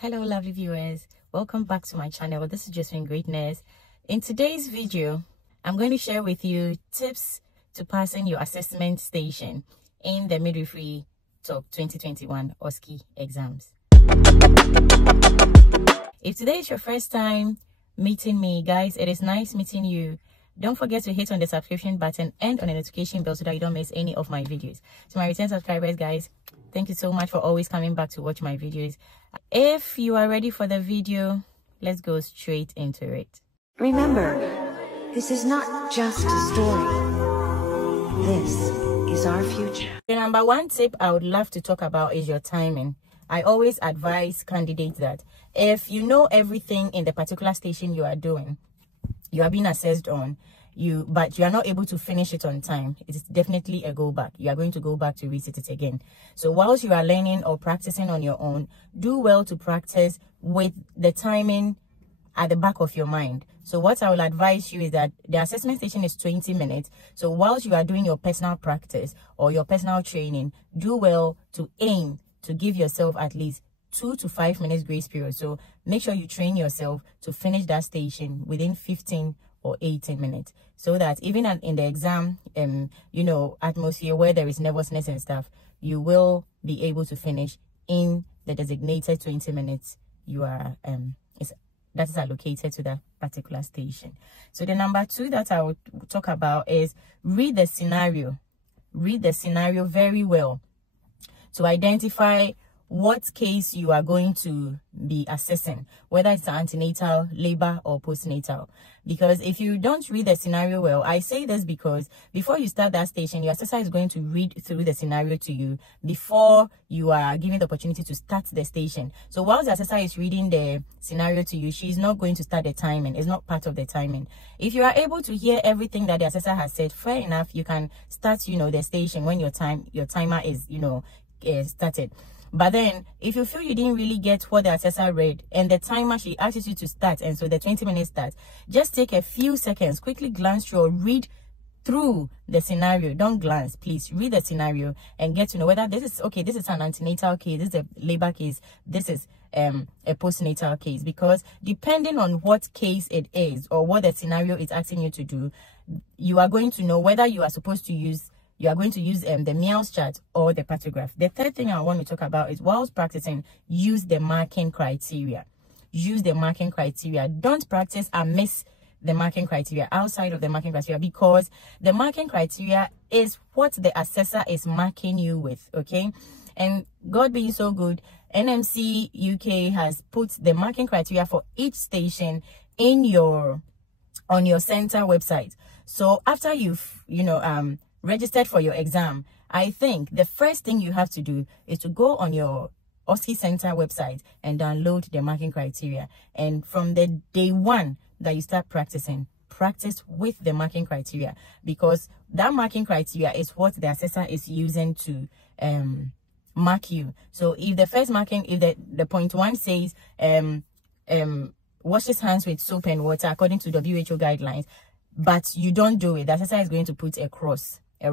Hello lovely viewers, welcome back to my channel. This is Josephine Greatness. In today's video, I'm going to share with you tips to passing your assessment station in the Midwifery Top 2021 OSCE exams. If today is your first time meeting me, guys, it is nice meeting you. Don't forget to hit on the subscription button and on the notification bell so that you don't miss any of my videos. To my return subscribers, guys, thank you so much for always coming back to watch my videos. If you are ready for the video, let's go straight into it. Remember, this is not just a story. This is our future. The number one tip I would love to talk about is your timing. I always advise candidates that if you know everything in the particular station you are doing, you are being assessed on, but you are not able to finish it on time, it is definitely a go back. You are going to go back to resit it again. So whilst you are learning or practicing on your own, do well to practice with the timing at the back of your mind. So what I will advise you is that the assessment station is 20 minutes. So whilst you are doing your personal practice or your personal training, do well to aim to give yourself at least 2 to 5 minutes grace period. So make sure you train yourself to finish that station within 15 or 18 minutes, so that even in the exam atmosphere where there is nervousness and stuff, you will be able to finish in the designated 20 minutes you are that is allocated to that particular station. So the number two that I would talk about is read the scenario very well to identify what case you are going to be assessing, whether it's antenatal, labor, or postnatal. Because if you don't read the scenario well, I say this because before you start that station, your assessor is going to read through the scenario to you before you are given the opportunity to start the station. So while the assessor is reading the scenario to you, she's not going to start the timing. It's not part of the timing. If you are able to hear everything that the assessor has said, fair enough, you can start, the station when your timer is, started. But then, if you feel you didn't really get what the assessor read and the timer she asks you to start, and so the 20 minutes starts, just take a few seconds, quickly glance through or read through the scenario. Don't glance, please. Read the scenario and get to know whether this is an antenatal case, this is a labor case, this is a postnatal case. Because depending on what case it is or what the scenario is asking you to do, you are going to know whether you are going to use the Meals chart or the pantograph. The third thing I want to talk about is whilst practicing, use the marking criteria. Use the marking criteria. Don't practice and miss the marking criteria outside of the marking criteria, because the marking criteria is what the assessor is marking you with, okay? And God being so good, NMC UK has put the marking criteria for each station on your center website. So after you've, registered for your exam, I think the first thing you have to do is to go on your OSCE Center website and download the marking criteria. And from the day one that you start practicing, practice with the marking criteria, because that marking criteria is what the assessor is using to mark you. So if the first marking, if the point one says wash his hands with soap and water according to WHO guidelines, but you don't do it, the assessor is going to put a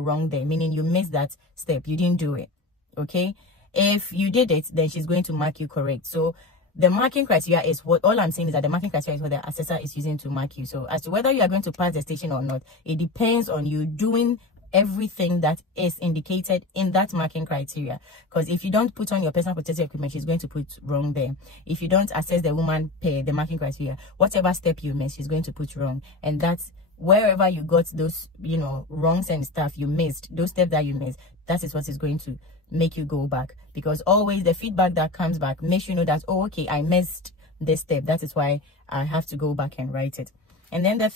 wrong there, meaning you missed that step, you didn't do it, okay? If you did it, then she's going to mark you correct. So the marking criteria is what, all I'm saying is that the marking criteria is what the assessor is using to mark you. So as to whether you are going to pass the station or not, it depends on you doing everything that is indicated in that marking criteria. Because if you don't put on your personal protective equipment, she's going to put wrong there. If you don't assess the woman per the marking criteria, whatever step you miss, she's going to put wrong. And that's wherever you got those wrongs and stuff you missed, those steps that you missed, that is what is going to make you go back. Because always the feedback that comes back makes you know that, oh, okay, I missed this step, that is why I have to go back and write it. And then the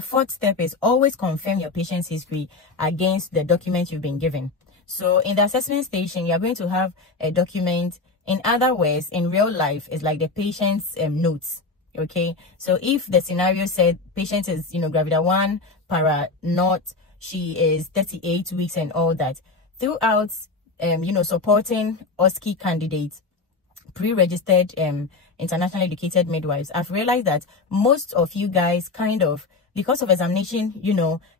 fourth step is always confirm your patient's history against the document you've been given. So in the assessment station, you're going to have a document. In other words, in real life, it's like the patient's notes. Okay, so if the scenario said patient is gravida 1 para naught, she is 38 weeks and all that, throughout supporting OSCE candidates, pre-registered internationally educated midwives, I've realized that most of you guys because of examination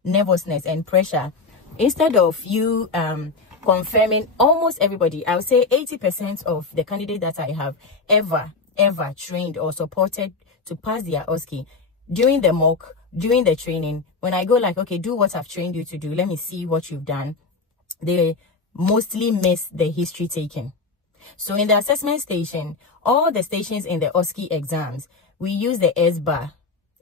nervousness and pressure, instead of you confirming almost everybody. I would say 80% of the candidates that I have ever trained or supported to pass their OSCE, during the mock, during the training, when I go like, okay, do what I've trained you to do, let me see what you've done, they mostly miss the history taking. So in the assessment station, all the stations in the OSCE exams, we use the S-bar,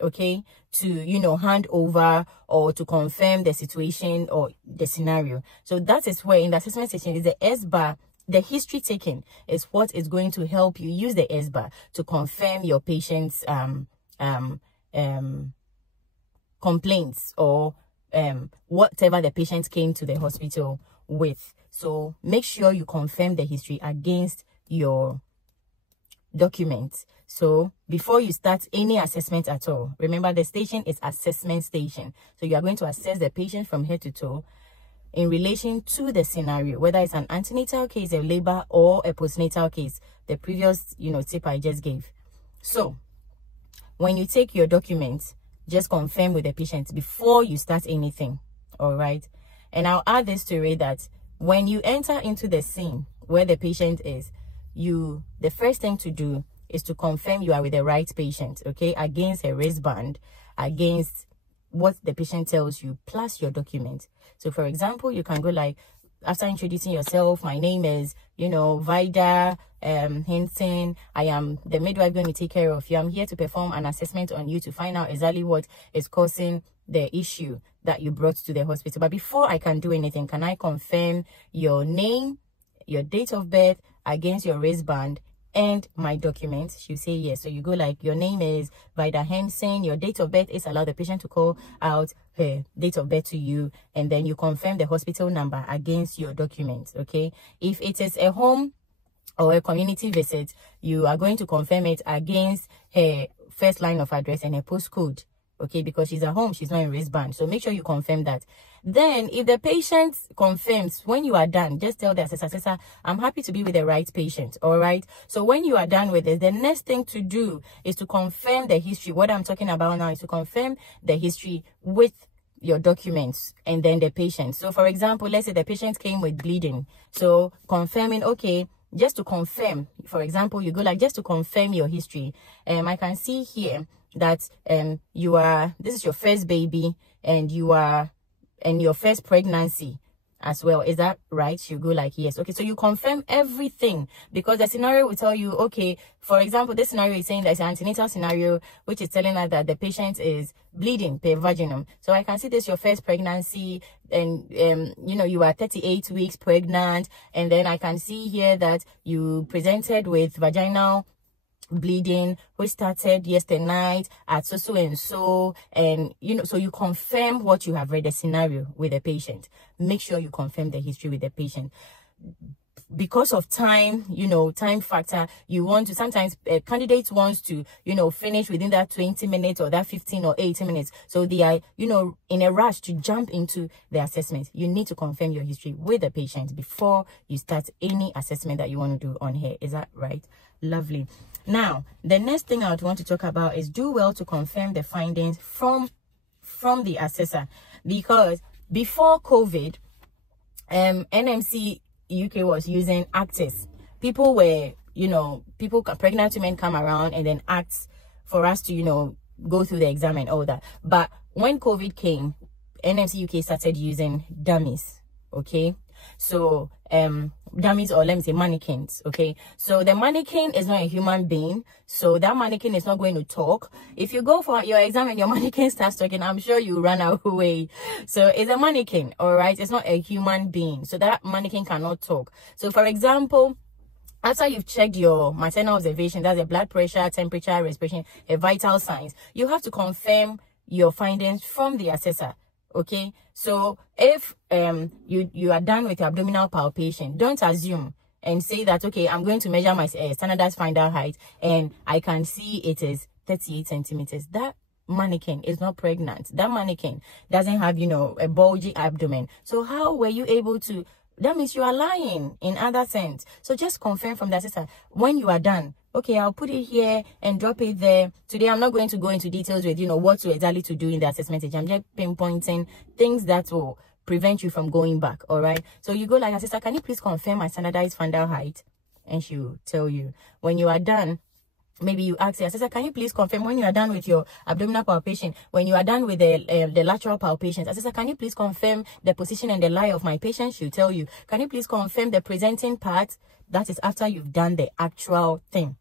okay, to, you know, hand over or to confirm the situation or the scenario. So that is where in the assessment station is the S-bar. The history taking is what is going to help you use the S-bar to confirm your patient's complaints or whatever the patient came to the hospital with. So make sure you confirm the history against your documents. So before you start any assessment at all, remember the station is assessment station. So you are going to assess the patient from head to toe in relation to the scenario, whether it's an antenatal case, a labor, or a postnatal case, the previous, you know, tip I just gave. So when you take your documents, just confirm with the patient before you start anything. All right. And I'll add this to it that when you enter into the scene where the patient is, the first thing to do is to confirm you are with the right patient, okay, against a wristband, against what the patient tells you, plus your document. So for example, you can go like, after introducing yourself, my name is, you know, Vida Henson. I am the midwife going to take care of you. I'm here to perform an assessment on you to find out exactly what is causing the issue that you brought to the hospital. But before I can do anything, can I confirm your name, your date of birth against your wristband and my documents? You say yes. So you go like, your name is Vida Henson, your date of birth is, allow the patient to call out her date of birth to you, and then you confirm the hospital number against your documents. Okay, if it is a home or a community visit, you are going to confirm it against her first line of address and her postcode. Okay, because she's at home, she's not in wristband. So make sure you confirm that. Then if the patient confirms, when you are done, just tell the assessor, I'm happy to be with the right patient. All right. So when you are done with this, the next thing to do is to confirm the history. What I'm talking about now is to confirm the history with your documents and then the patient. So for example, let's say the patient came with bleeding. So confirming, okay, just to confirm, for example, you go like, just to confirm your history. I can see here that this is your first baby and your first pregnancy as well. Is that right? You go like, yes. Okay, so you confirm everything, because the scenario will tell you, okay, for example, this scenario is saying there's an antenatal scenario, which is telling us that the patient is bleeding per vaginum. So I can see this your first pregnancy, and you know, you are 38 weeks pregnant, and then I can see here that you presented with vaginal bleeding which started yesterday night at so and so, and you know, so you confirm what you have read, the scenario with the patient. Make sure you confirm the history with the patient. Because of time, you know, time factor, you want to, sometimes a candidate wants to, you know, finish within that 20 minutes or that 15 or 18 minutes. So they are, you know, in a rush to jump into the assessment. You need to confirm your history with the patient before you start any assessment that you want to do on here. Is that right? Lovely. Now, the next thing I would want to talk about is do well to confirm the findings from the assessor, because before COVID, NMC UK was using actors. People were, you know, pregnant women come around and then act for us to, you know, go through the exam and all that. But when COVID came, NMC UK started using dummies. Okay, so dummies, or let me say mannequins. Okay, so the mannequin is not a human being, so that mannequin is not going to talk. If you go for your exam and your mannequin starts talking, I'm sure you run away. So it's a mannequin, all right? It's not a human being, so that mannequin cannot talk. So for example, after you've checked your maternal observation, that's the blood pressure, temperature, respiration, vital signs, you have to confirm your findings from the assessor. Okay, so if you are done with your abdominal palpation, don't assume and say that, okay, I'm going to measure my standardized finder height and I can see it is 38 centimeters. That mannequin is not pregnant. That mannequin doesn't have, you know, a bulgy abdomen. So how were you able to? That means you are lying in other sense. So just confirm from the assessor when you are done. Okay, I'll put it here and drop it there. Today, I'm not going to go into details with, you know, what to exactly to do in the assessment stage. I'm just pinpointing things that will prevent you from going back. All right, so you go like, sister, can you please confirm my standardized fundal height? And she'll tell you. When you are done, maybe you ask her, sister, can you please confirm when you are done with your abdominal palpation, when you are done with the lateral palpations? Sister, can you please confirm the position and the lie of my patient? She'll tell you. Can you please confirm the presenting part? That is after you've done the actual thing.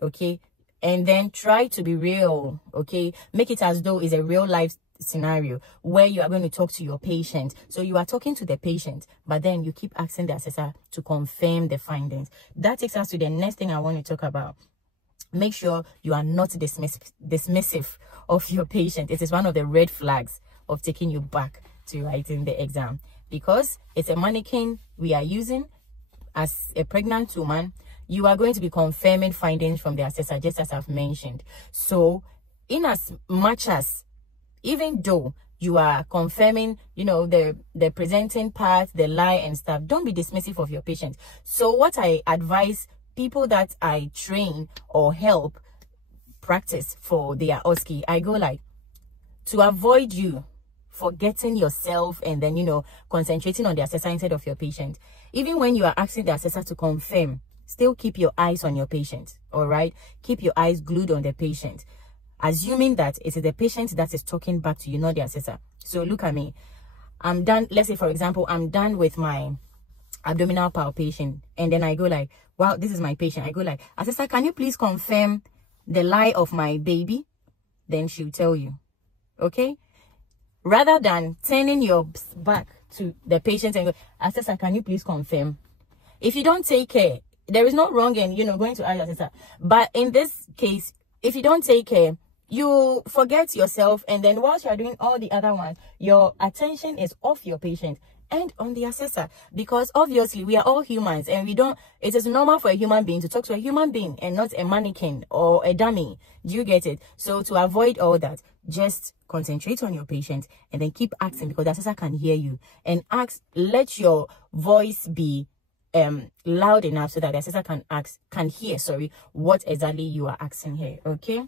Okay, and then try to be real. Okay, make it as though it's a real life scenario where you are going to talk to your patient. So you are talking to the patient, but then you keep asking the assessor to confirm the findings. That takes us to the next thing I want to talk about. Make sure you are not dismissive of your patient. It is one of the red flags of taking you back to writing the exam, because it's a mannequin we are using. As a pregnant woman, you are going to be confirming findings from the assessor, just as I've mentioned. So in as much as, even though you are confirming, you know, the presenting part, the lie and stuff, don't be dismissive of your patient. So what I advise people that I train or help practice for their OSCE, I go like, to avoid you forgetting yourself and then, you know, concentrating on the assessor instead of your patient. Even when you are asking the assessor to confirm, still keep your eyes on your patient. All right, keep your eyes glued on the patient, assuming that it is the patient that is talking back to you, not the assessor. So look at me, I'm done. Let's say, for example, I'm done with my abdominal palpation, and then I go like, wow, this is my patient. I go like, assessor, can you please confirm the lie of my baby? Then she'll tell you. Okay, rather than turning your back to the patient and go, assessor, can you please confirm? If you don't take care, there is no wrong in, you know, going to ask your assessor. But in this case, if you don't take care, you forget yourself, and then whilst you are doing all the other ones, your attention is off your patient and on the assessor, because obviously we are all humans, and it is normal for a human being to talk to a human being and not a mannequin or a dummy. Do you get it? So to avoid all that, just concentrate on your patient and then keep asking, because the assessor can hear you, and let your voice be loud enough so that the assessor can hear what exactly you are asking here. Okay.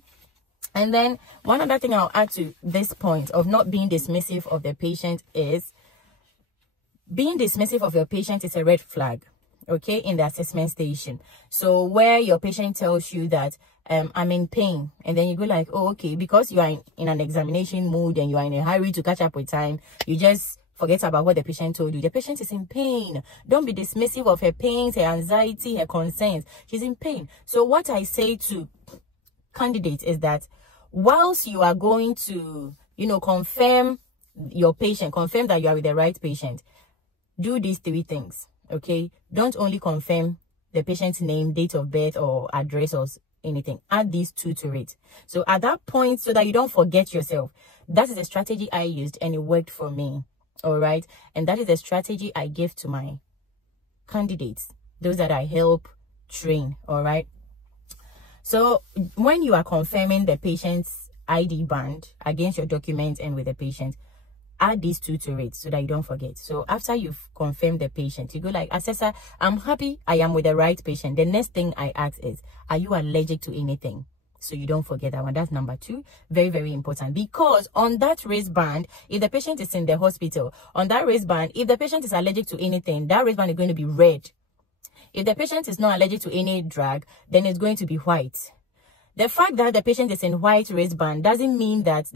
And then one other thing I'll add to this point of not being dismissive of the patient is, being dismissive of your patient is a red flag, okay, in the assessment station. So where your patient tells you that I'm in pain, and then you go like, oh, okay, because you are in an examination mood and you are in a hurry to catch up with time, you just forget about what the patient told you. The patient is in pain. Don't be dismissive of her pains, her anxiety, her concerns. She's in pain. So what I say to candidates is that whilst you are going to, you know, confirm your patient, confirm that you are with the right patient, do these 3 things. Okay, don't only confirm the patient's name, date of birth, or address, or anything. Add these 2 to it. So at that point, so that you don't forget yourself, that is a strategy I used, and it worked for me. All right, and that is a strategy I give to my candidates, those that I help train. All right, so when you are confirming the patient's ID band against your document and with the patient, add these 2 to it so that you don't forget. So after you've confirmed the patient, you go like, assessor, I'm happy I am with the right patient. The next thing I ask is, are you allergic to anything? So you don't forget that one. That's number 2. Very, very important, because on that wristband, if the patient is in the hospital, on that wristband, if the patient is allergic to anything, that wristband is going to be red. If the patient is not allergic to any drug, then it's going to be white. The fact that the patient is in white wristband doesn't mean that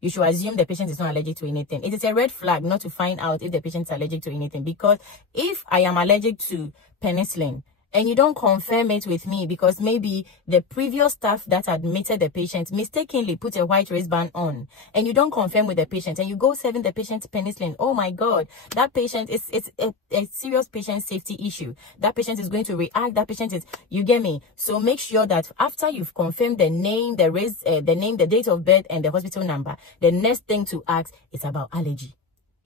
you should assume the patient is not allergic to anything. It is a red flag not to find out if the patient is allergic to anything, because if I am allergic to penicillin and you don't confirm it with me, because maybe the previous staff that admitted the patient mistakenly put a white wristband on, and you don't confirm with the patient, and you go serving the patient penicillin, oh my God, that patient it's a serious patient safety issue. That patient is going to react. That patient is, you get me? So make sure that after you've confirmed the name, the date of birth, and the hospital number, the next thing to ask is about allergy,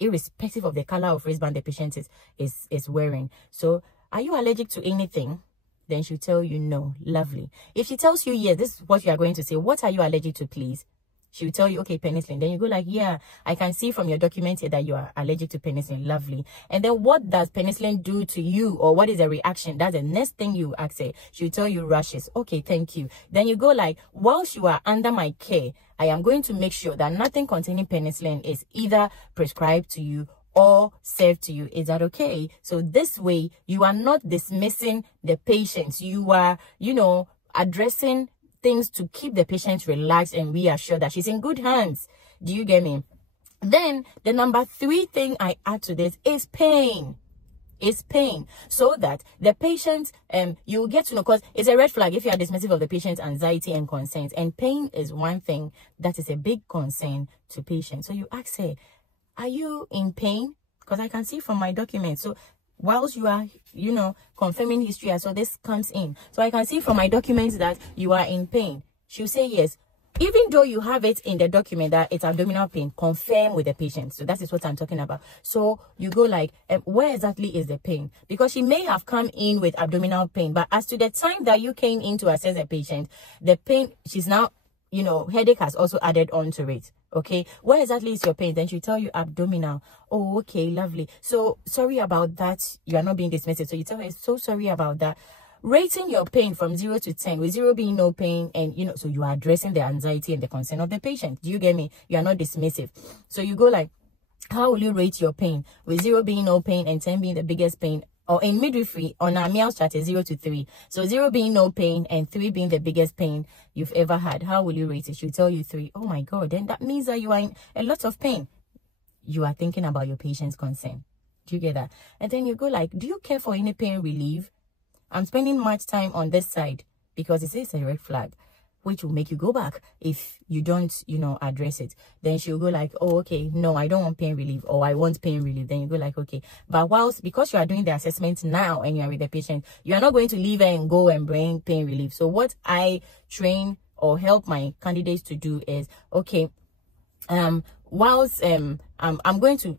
irrespective of the color of wristband the patient is wearing. So, are you allergic to anything? Then she'll tell you no. Lovely. If she tells you yes, this is what you are going to say. What are you allergic to, please? She will tell you, okay, penicillin. Then you go like, yeah, I can see from your document here that you are allergic to penicillin. Lovely. And then what does penicillin do to you, or what is the reaction? That's the next thing you ask her. She will tell you rashes. Okay, thank you. Then you go like, whilst you are under my care, I am going to make sure that nothing containing penicillin is either prescribed to you or served to you. Is that okay? So this way, you are not dismissing the patients. You are, addressing things to keep the patient relaxed and reassured that she's in good hands. Do you get me? Then the number 3 thing I add to this is pain. It's pain, so that the patient, you will get to know, because it's a red flag if you are dismissive of the patient's anxiety and concerns. And pain is one thing that is a big concern to patients. So you ask her, are you in pain? Because I can see from my documents. So whilst you are, confirming history, so this comes in. So I can see from my documents that you are in pain. She'll say yes. Even though you have it in the document that it's abdominal pain, confirm with the patient. So that is what I'm talking about. So you go like, where exactly is the pain? Because she may have come in with abdominal pain, but as to the time that you came in to assess the patient, the pain, she's now, headache has also added on to it. Okay, where exactly is your pain? Then she'll tell you abdominal. Oh, okay, lovely. So sorry about that. You are not being dismissive. So you tell her, so sorry about that. Rating your pain from 0 to 10, with 0 being no pain, and so you are addressing the anxiety and the concern of the patient. Do you get me? You are not dismissive. So you go like, how will you rate your pain? With 0 being no pain and 10 being the biggest pain. Or in midwifery, on our meal chart is 0 to 3. So 0 being no pain and 3 being the biggest pain you've ever had. How will you rate it? She'll tell you 3. Oh my God, then that means that you are in a lot of pain. You are thinking about your patient's concern. Do you get that? And then you go like, do you care for any pain relief? I'm spending much time on this side because it says a red flag, which will make you go back if you don't, address it. Then she'll go like, oh, okay, no, I don't want pain relief, or I want pain relief. Then you go like, okay. But because you are doing the assessment now and you are with the patient, you are not going to leave her and go and bring pain relief. So what I train or help my candidates to do is, okay, whilst I'm going to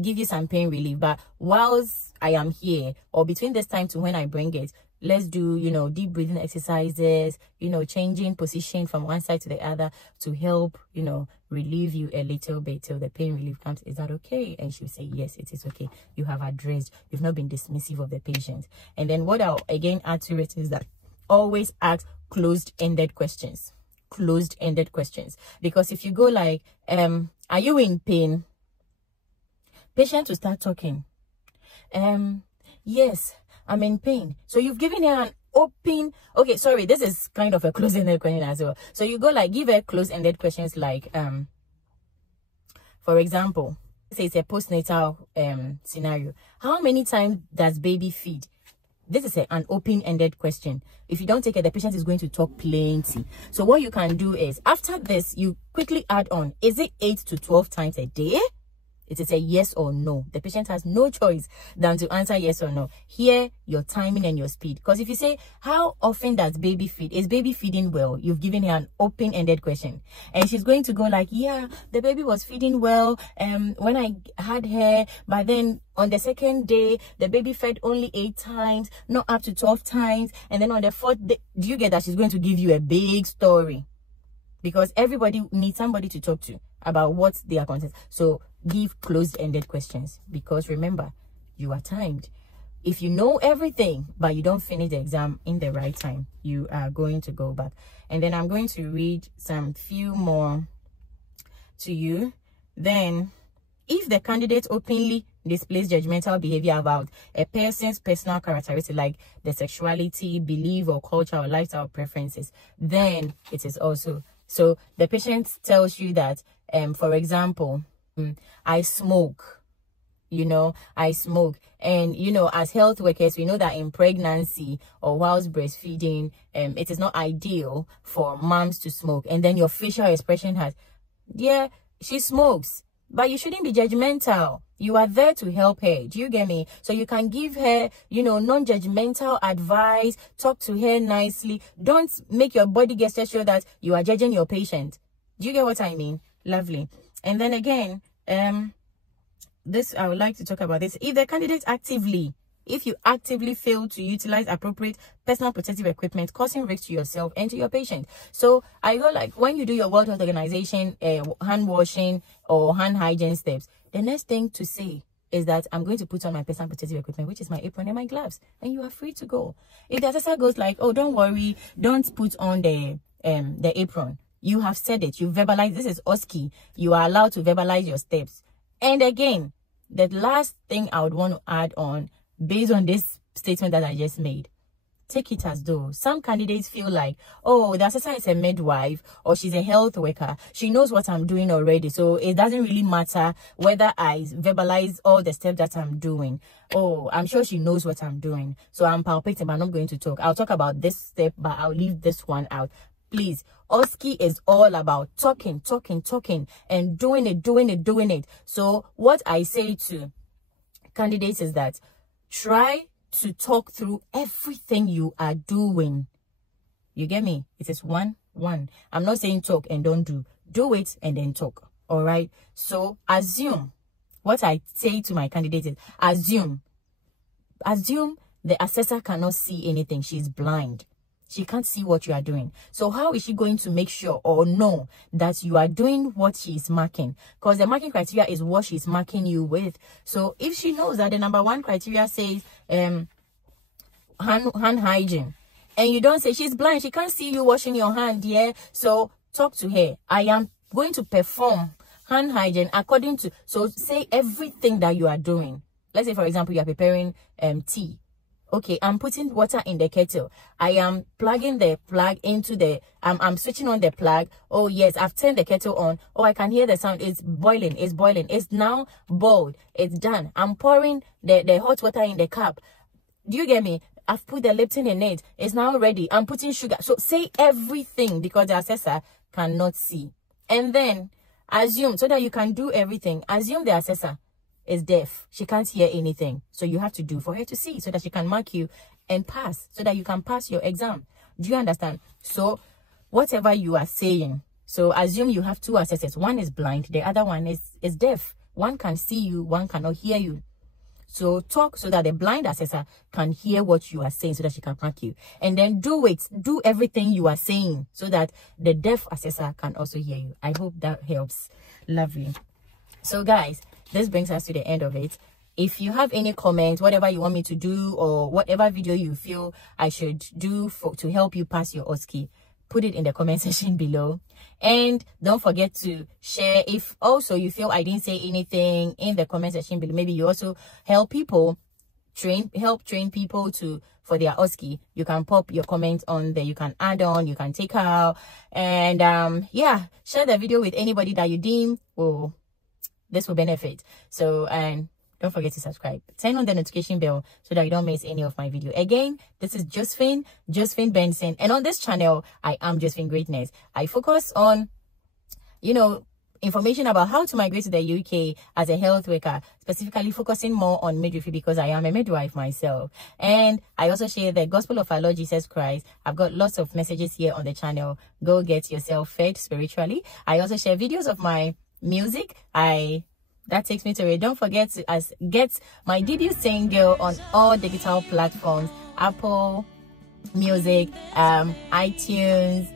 give you some pain relief, but whilst I am here, or between this time to when I bring it, let's do, deep breathing exercises, changing position from one side to the other to help, relieve you a little bit till the pain relief comes. Is that okay? And she'll say, yes, it is okay. You have addressed, you've not been dismissive of the patient. And then what I'll again add to it is that always ask closed-ended questions. Closed-ended questions. Because if you go like, are you in pain? Patient will start talking. Yes, I'm in pain. So you've given her an open, okay, sorry, this is kind of a close-ended question as well. So you go like, give her close-ended questions like, for example, say it's a postnatal scenario. How many times does baby feed? This is an open-ended question. If you don't take it, the patient is going to talk plenty. So what you can do is, after this, you quickly add on, is it 8 to 12 times a day? It is a yes or no. The patient has no choice than to answer yes or no. Here, your timing and your speed. Because if you say, how often does baby feed? Is baby feeding well? You've given her an open-ended question. And she's going to go like, yeah, the baby was feeding well when I had her. But then on the second day, the baby fed only 8 times, not up to 12 times. And then on the 4th day, do you get that? She's going to give you a big story. Because everybody needs somebody to talk to about what they are concerned. So give closed-ended questions, because remember, you are timed. If you know everything but you don't finish the exam in the right time, you are going to go back. And then I'm going to read some few more to you. Then, if the candidate openly displays judgmental behavior about a person's personal characteristics like the sexuality, belief or culture or lifestyle preferences, then it is also. So the patient tells you that, for example, I smoke, I smoke. And, as health workers, we know that in pregnancy or whilst breastfeeding, it is not ideal for moms to smoke. And then your facial expression has, yeah, she smokes, but you shouldn't be judgmental. You are there to help her. Do you get me? So you can give her, non-judgmental advice, talk to her nicely. Don't make your body gesture show that you are judging your patient. Do you get what I mean? Lovely. And then again, this, I would like to talk about this. If the candidate actively if you actively fail to utilize appropriate personal protective equipment, causing risk to yourself and to your patient. So I go like, when you do your World Health Organization hand washing or hand hygiene steps, the next thing to say is that I'm going to put on my personal protective equipment, which is my apron and my gloves, and you are free to go. If the assessor goes like, oh, don't worry, don't put on the apron, you have said it, you verbalized. This is OSCE. You are allowed to verbalize your steps. And again, the last thing I would want to add on, based on this statement that I just made, take it as though some candidates feel like, oh, the assessor is a midwife or she's a health worker, she knows what I'm doing already, so it doesn't really matter whether I verbalize all the steps that I'm doing. Oh, I'm sure she knows what I'm doing, so I'm palpating, but I'm not going to talk. I'll talk about this step, but I'll leave this one out. Please, OSCE is all about talking, and doing it. So what I say to candidates is that try to talk through everything you are doing. You get me? It is one. I'm not saying talk and don't do. Do it and then talk. All right? So assume, what I say to my candidates is assume the assessor cannot see anything. She's blind. She can't see what you are doing. So how is she going to make sure or know that you are doing what she is marking? Because the marking criteria is what she's marking you with. So if she knows that the number 1 criteria says hand hygiene, and you don't say she's blind, she can't see you washing your hand, yeah? So talk to her. I am going to perform hand hygiene according to, so say everything that you are doing. Let's say, for example, you are preparing tea. Okay, I'm putting water in the kettle. I am plugging the plug into the, I'm switching on the plug. Oh yes, I've turned the kettle on. Oh, I can hear the sound. It's boiling. It's now boiled. It's done. I'm pouring the hot water in the cup. Do you get me? I've put the Lipton in it. It's now ready. I'm putting sugar. So say everything because the assessor cannot see. And then assume, so that you can do everything, assume the assessor is deaf. She can't hear anything. So you have to do for her to see so that she can mark you and pass, so that you can pass your exam. Do you understand? So whatever you are saying, so assume you have 2 assessors. One is blind, the other one is deaf. One can see you, one cannot hear you. So talk so that the blind assessor can hear what you are saying so that she can mark you. And then do it. Do everything you are saying so that the deaf assessor can also hear you. I hope that helps. Lovely. So guys, this brings us to the end of it. If you have any comments, whatever you want me to do, or whatever video you feel I should do to help you pass your OSCE, put it in the comment section below. And don't forget to share. If also you feel I didn't say anything in the comment section below, maybe you also help people train people for their OSCE, you can pop your comments on there. You can add on, you can take out, and yeah, share the video with anybody that you deem this will benefit. So, and don't forget to subscribe. Turn on the notification bell so that you don't miss any of my video. Again, this is Josephine Benson, and on this channel, I am Josephine Greatness. I focus on, information about how to migrate to the UK as a health worker, specifically focusing more on midwifery because I am a midwife myself. And I also share the gospel of our Lord Jesus Christ. I've got lots of messages here on the channel. Go get yourself fed spiritually. I also share videos of my music. That takes me to it. Don't forget to get my debut single on all digital platforms: Apple Music, iTunes,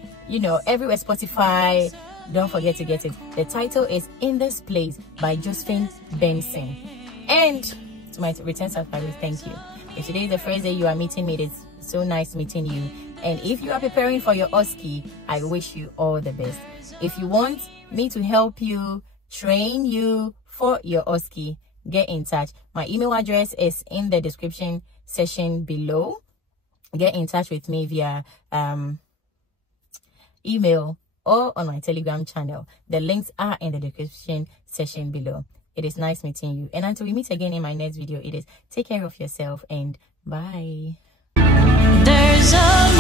everywhere, Spotify. Don't forget to get it. The title is In This Place by Josephine Benson. And to my return subscribers, thank you. If today is the first day you are meeting me, it is so nice meeting you. And if you are preparing for your OSCE, I wish you all the best. If you want me to help you, train you for your OSCE, get in touch. My email address is in the description section below. Get in touch with me via email or on my Telegram channel. The links are in the description section below. It is nice meeting you. And until we meet again in my next video, it is take care of yourself and bye. There's a